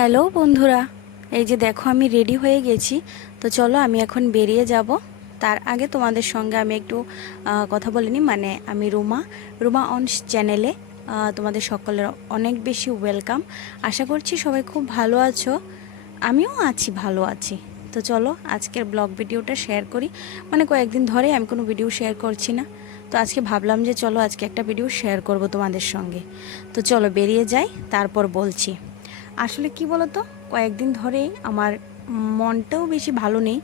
Hello বন্ধুরা, এই যে দেখো আমি রেডি হয়ে গেছি। তো চলো আমি এখন বেরিয়ে যাব। তার আগে তোমাদের সঙ্গে আমি একটু কথা বলে নিই। মানে আমি রুমা রুমা অনস চ্যানেলে তোমাদের সকলের অনেক বেশি ওয়েলকাম আশা করছি সবাই খুব ভালো আছো। আমিও আছি, ভালো আছি। তো চলো আজকের ব্লগ ভিডিওটা শেয়ার করি। মানে কয়েকদিন ধরে আমি কোনো ভিডিও শেয়ার করছি না। তো আজকে ভাবলাম যে চলো আজকে একটা ভিডিও শেয়ার করব তোমাদের সঙ্গে। তো চলো বেরিয়ে যাই, তারপর বলছি। আসলে কি বলতো? কয়েকদিন ধরেই আমার মনটাও বেশি ভালো নেই,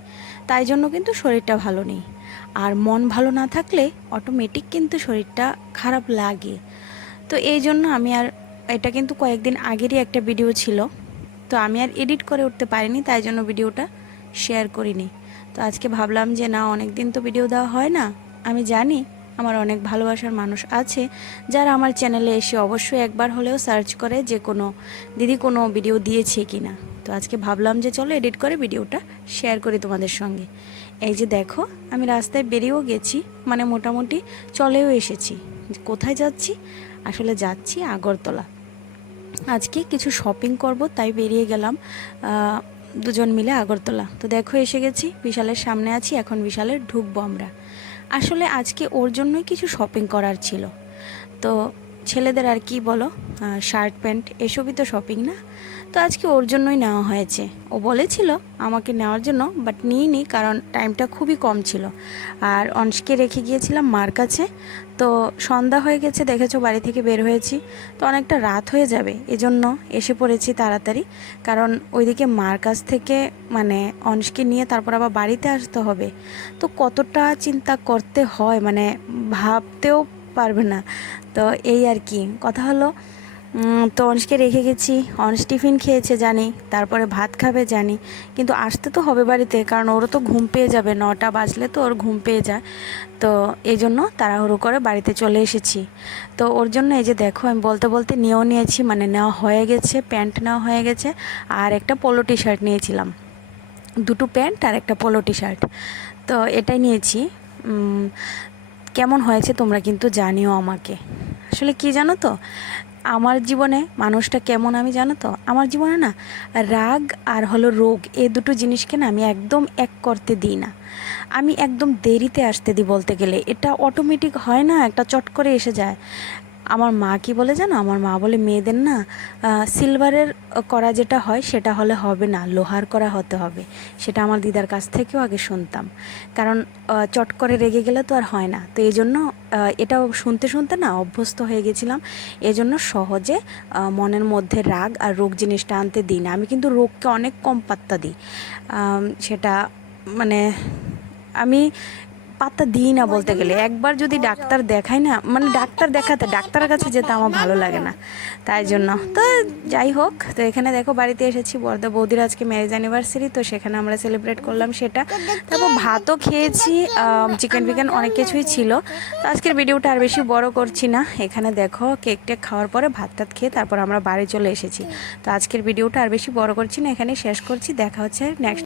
তাই জন্য কিন্তু শরীরটা ভালো নেই। আর মন ভালো না থাকলে অটোমেটিক কিন্তু শরীরটা খারাপ লাগে। তো এই জন্য আমি আর, এটা কিন্তু কয়েকদিন আগেরই একটা ভিডিও ছিল। তো আমি আর এডিট করে উঠতে পারিনি, তাই জন্য ভিডিওটা শেয়ার করিনি। তো আজকে ভাবলাম যে না অনেক দিন তো ভিডিও দেওয়া হয় না। আমি জানি আমার অনেক ভালোবাসার মানুষ আছে, যারা আমার চ্যানেলে এসে অবশ্যই একবার হলেও সার্চ করে যে কোনো, দিদি কোনো ভিডিও দিয়েছে কি না তো আজকে ভাবলাম যে চলো এডিট করে ভিডিওটা শেয়ার করি তোমাদের সঙ্গে। এই যে দেখো, আমি রাস্তায় বেরিয়েও গেছি মানে মোটামুটি চলেও এসেছি। কোথায় যাচ্ছি? আসলে যাচ্ছি আগরতলা। আজকে কিছু শপিং করব, তাই বেরিয়ে গেলাম দুজন মিলে আগরতলা। তো দেখো এসে গেছি, বিশালের সামনে আছি, এখন বিশালের ঢুকবো আমরা। আসলে আজকে ওর জন্যই কিছু শপিং করার ছিল। তো ছেলেদের আর কি বলো শার্ট প্যান্ট, এসবই তো শপিং না? তো আজকে ওর জন্যই নেওয়া হয়েছে। ও বলেছিল আমাকে নেওয়ার জন্য বাট নিইনি কারণ টাইমটা খুবই কম ছিল। আর অংশকে রেখে গিয়েছিলাম মার কাছে। তো সন্ধ্যা হয়ে গেছে, দেখেছ বাড়ি থেকে বের হয়েছি। তো অনেকটা রাত হয়ে যাবে, এজন্য এসে পড়েছি তাড়াতাড়ি। কারণ ওইদিকে মার কাছ থেকে মানে অংশকে নিয়ে তারপর আবার বাড়িতে আসতে হবে। তো কতটা চিন্তা করতে হয় মানে ভাবতেও পারবে না। তো এই আর কি। কথা হলো তো অংশকে রেখে গেছি। অংশ টিফিন খেয়েছে, জানি। তারপরে ভাত খাবে, জানি। কিন্তু আসতে তো হবে বাড়িতে, কারণ ওরও তো ঘুম পেয়ে যাবে। নটা বাজলে তো ওর ঘুম পেয়ে যায়। তো এই জন্য তাড়াহুড়ো করে বাড়িতে চলে এসেছি। তো ওর জন্য এই যে দেখো, আমি বলতে বলতে নিয়েও নিয়েছি মানে নেওয়া হয়ে গেছে, প্যান্ট নেওয়া হয়ে গেছে, আর একটা পোলো টি শার্ট নিয়েছিলাম। দুটো প্যান্ট আর একটা পোলো টি শার্ট তো এটাই নিয়েছি। কেমন হয়েছে তোমরা কিন্তু জানিও আমাকে। আসলে কি জানো তো? আমার জীবনে মানুষটা কেমন আমি জানো তো? আমার জীবনে না রাগ আর হলো রোগ এ দুটো জিনিসকে না আমি একদম এক করতে দিই না। আমি একদম দেরিতে আসতে দিই বলতে গেলে। এটা অটোমেটিক হয় না, একটা চট করে এসে যায়। আমার মা কি বলে জানো? আমার মা বলে, মেয়েদের না সিলভারের করা যেটা হয়, সেটা হলে হবে না, লোহার করা হতে হবে। সেটা আমার দিদার কাছ থেকেও আগে শুনতাম। কারণ চট করে রেগে গেলে তো আর হয় না। তো এই জন্য এটাও শুনতে শুনতে না, অভ্যস্ত হয়ে গেছিলাম। এই জন্য সহজে মনের মধ্যে রাগ আর রোগ জিনিসটা আনতে দিই না। আমি কিন্তু রোগকে অনেক কম পাত্তা দিই। সেটা মানে আমি পাত্তা দিই না বলতে গেলে। একবার যদি ডাক্তার দেখাই না মানে ডাক্তার দেখাতে, ডাক্তারের কাছে যেতে আমার ভালো লাগে না। তাই জন্য। তো যাই হোক, তো এখানে দেখো বাড়িতে এসেছি বর্দা বৌদির আজকে ম্যারেজ অ্যানিভার্সারি, তো সেখানে আমরা সেলিব্রেট করলাম সেটা। তারপর ভাতও খেয়েছি চিকেন ফিকেন অনেক কিছুই ছিল। তো আজকের ভিডিওটা আর বেশি বড় করছি না। এখানে দেখো কেক টেক খাওয়ার পরে ভাত টাত খেয়ে তারপর আমরা বাড়ি চলে এসেছি। তো আজকের ভিডিওটা আর বেশি বড় করছি না এখানে শেষ করছি। দেখা হচ্ছে নেক্সট